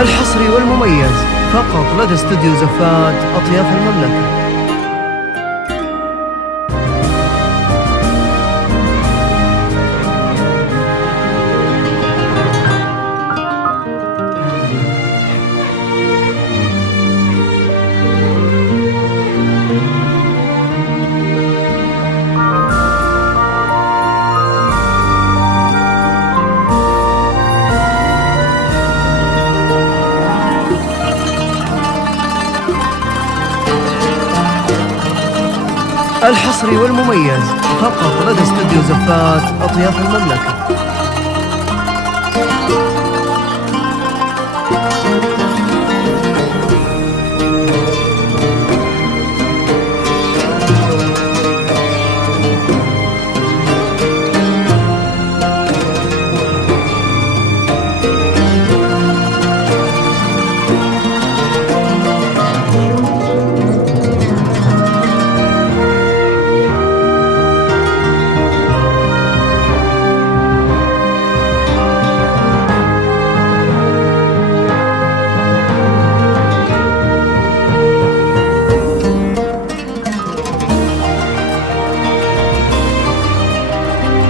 الحصري والمميز فقط لدى استوديو زفات أطياف المملكة. الحصري والمميز فقط لدى استوديو زفات أطياف المملكة.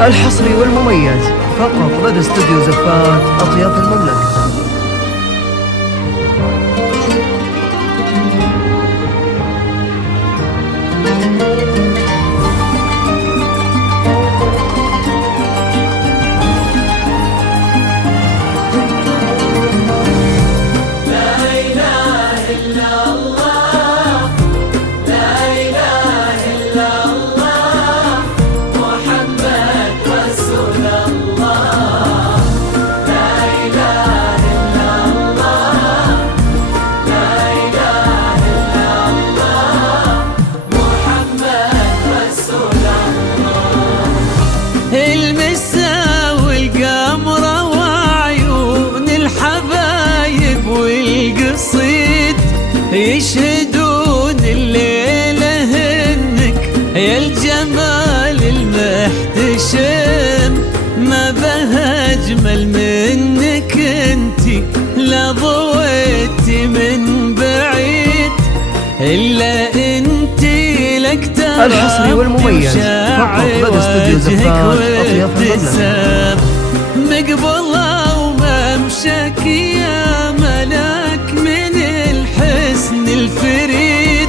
الحصري والمميز فقط لدى استوديو زفات أطياف المملكة. المسا والقمرة وعيون الحبايب والقصيد يشهدون الليلة هنك يا الجمال المحتشم، ما بها أجمل منك انتي لا ضويتي من بعيد إلا انتي لك ترى الحصري والمميز فقط لدى استوديو زفات أطياف المملكة. مقبلة وممشك يا ملاك من الحسن الفريد،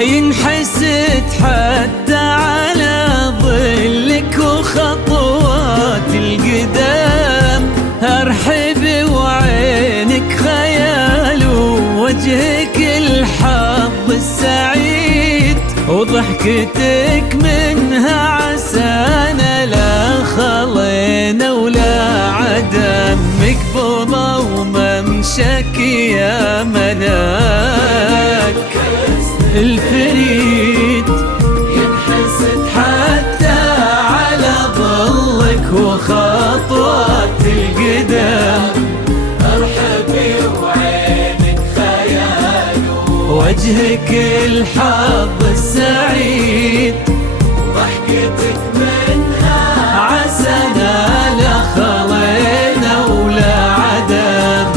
ينحسد حتى على ظلك وخطوات القدام، أرحب وعينك خيال ووجهك الحظ السعيد، وضحكتك منها عسانا لا خلينا ولا عدم، مقبوضة وممشك يا ملاك الفريد، ينحسد حتى على ظلك وخطوات القدام، ارحبي وعينك خيال وجهك الحظ السعيد، ضحكتك منها عسانا لا خلينا ولا عدم.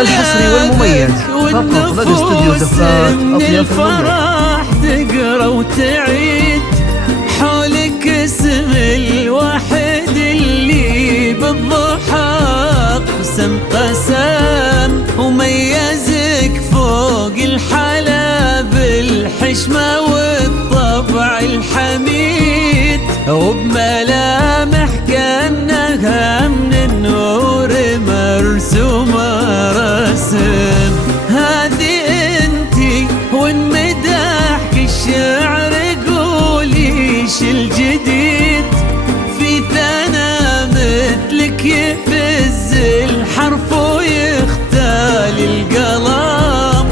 الحصري والمميز فقط لدى استوديو زفات أطياف الفرح تقرا وتعيد حولك اسم الواحد اللي بالضحى قسم وميزك فوق الحلا بالحشمة والطبع الحميد وبملامح كأنها من النور مرسومة رسم. هذه انتي وانمدحك الشعر قولي ايش الجديد في ثنا مثلك يفز الحرف ويختال القلم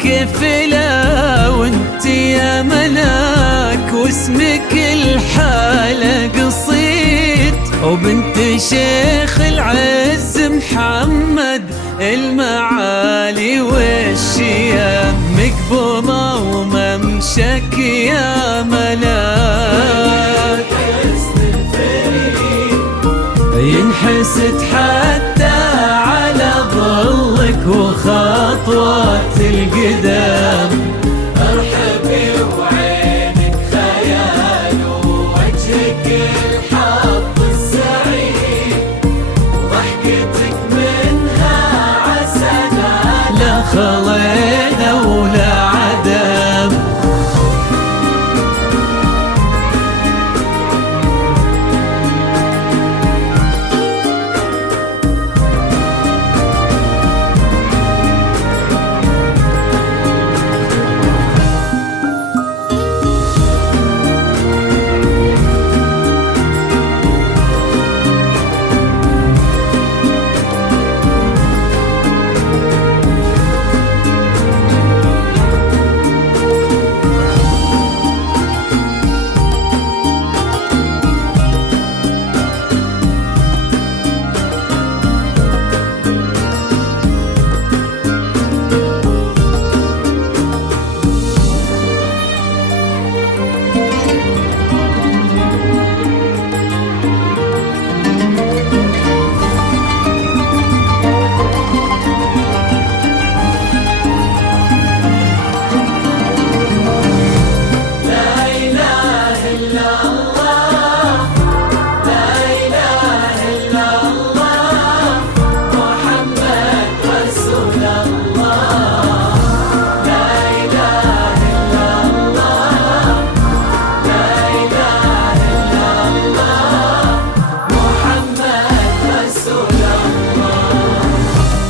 كيف لا وانتي يا ملاك واسمك الحالة قصيد وبنت شيخ العز محمد المعالي والشيام مقبوضة وممشك يا ملاك ينحسد حتى على ظلك وخطوات القدام ارحبي وعينك خيال ووجهك الحظ السعيد ضحكتك منها عسنا لا خلينا ولا عدم.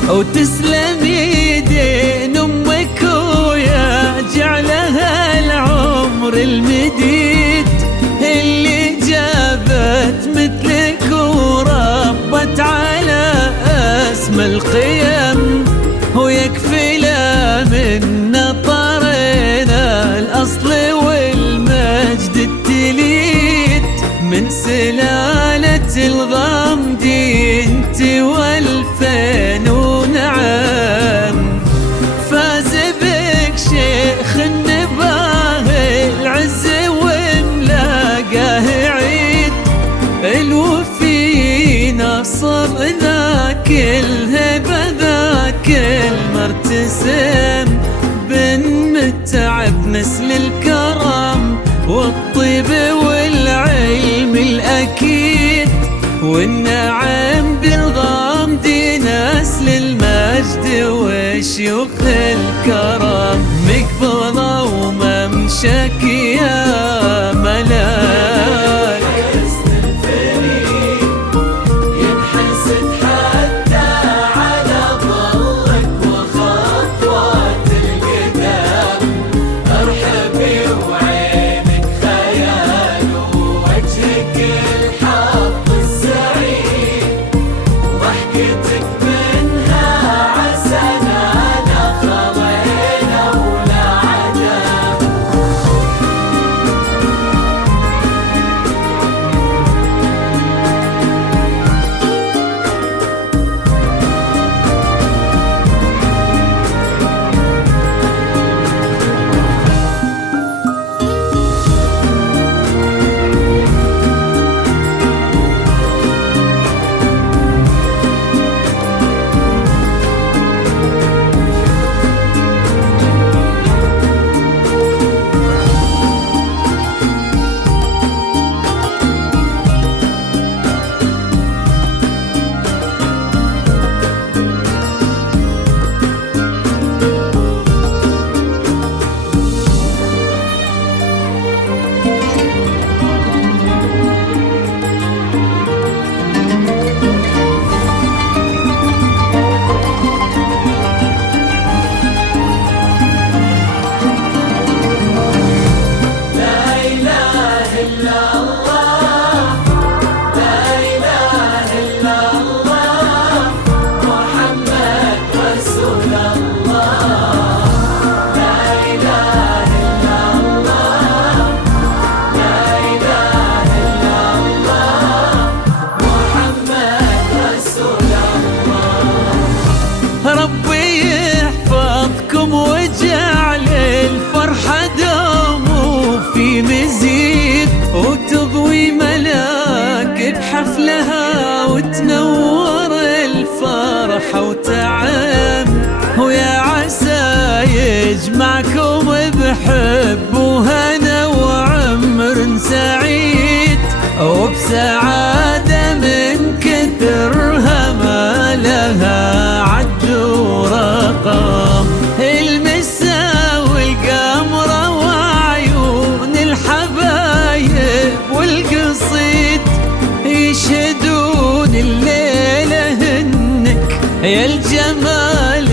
وتسلم يدين امك ويا جعلها العمر المديد اللي جابت مثلك وربت على اسم القيم ويكفي لا من نطرنا الاصل والمجد التليد من سلالة الغامدي انت والفين ونعم فاز بك شيخ النباه العز وملاقاه عيد الوفي نصر ذاك الهبة ذاك المرتسم بن متعب نسل الكرم والطيب والعلم الأكيد والنعم بالغامد نسل المجد وشيوخ الكرم مقبضة وممشك يا ملاك ينحسد حتى على ظلك وخطوات القدام ارحبي وعينك خيال ووجهك الحظ السعيد ضحكتك منها عسنا لا خلينا ولا عدم. معكم وجعل الفرحة دوم وفي مزيد، وتضوي ملاك بحفلها وتنور الفرحة وتعم، ويا عسى يجمعكم بحب وهنا وعمر سعيد، وبسعادة من كثرها ما لها عد ورقم. المسا والقمرة وعيون الحبايب والقصيد يشهدون الليلة هنك يا الجمال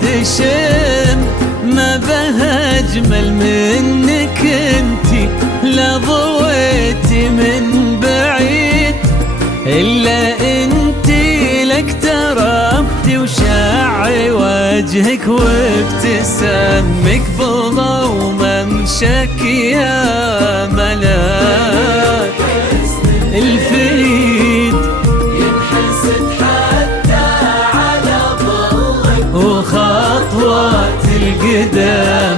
المحتشم، ما بها أجمل منك انتي لا ضويتي من بعيد، إلا انتي لك تربتي وشاعي وجهك وابتسامك بضوء ممشك يا ملاك الفريد، ينحسد حتى على ضوءك وخطوات القدام